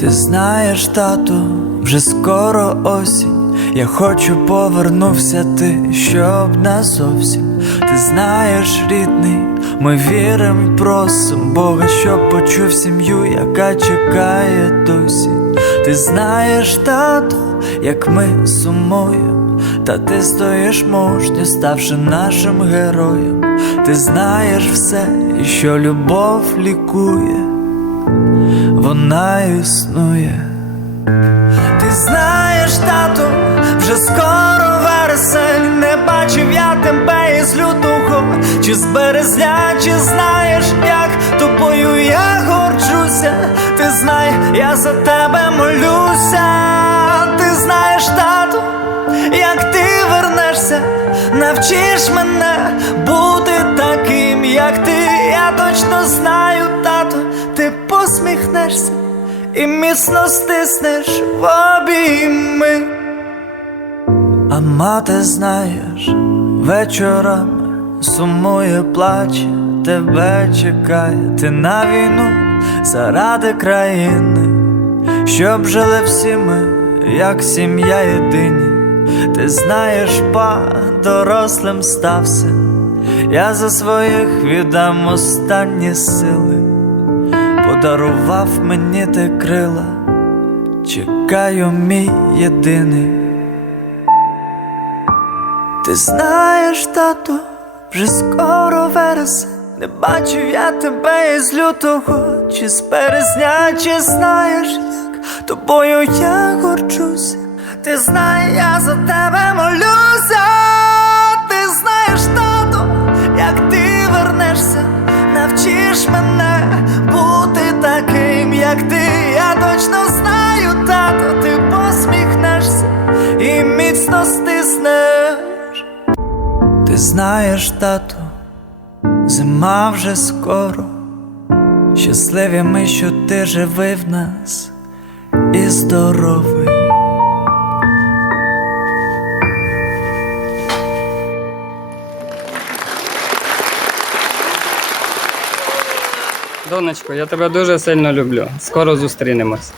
Ти знаєш, тату, вже скоро осінь. Я хочу повернувся ти, щоб назовсім. Ти знаєш, рідний, ми вірим просим Бога, щоб почув сім'ю, яка чекає досі. Ти знаєш, тату, як ми сумуємо, та ти стоїш мужньо, ставши нашим героєм. Ти знаєш все, що любов лікує вона існує. Ти знаєш, тату, вже скоро вересень, не бачив я тебе із лютого, чи з березня, чи знаєш, як тобою я горджуся. Ти знай, я за тебе молюся. Ти знаєш, тату, як ти вернешся, навчиш мене бути таким, як ти. Я точно знаю, посміхнешся і міцно стиснеш в обійми. А мати, знаєш, вечорами сумує, плаче, тебе чекає, ти на війну заради країни, щоб жили всі ми, як сім'я єдині. Ти знаєш, па дорослим стався, я за своїх віддам останні сили, подарував мені ти крила, чекаю мій єдиний. Ти знаєш, тату, вже скоро вересень Не бачив я тебе із лютого, чи з березня, чи знаєш, як тобою я горджуся. Ти знаєш, я за тебе знаєш, тату, зима вже скоро. Щасливі ми, що ти живий в нас і здоровий. Донечко, я тебе дуже сильно люблю. Скоро зустрінемось.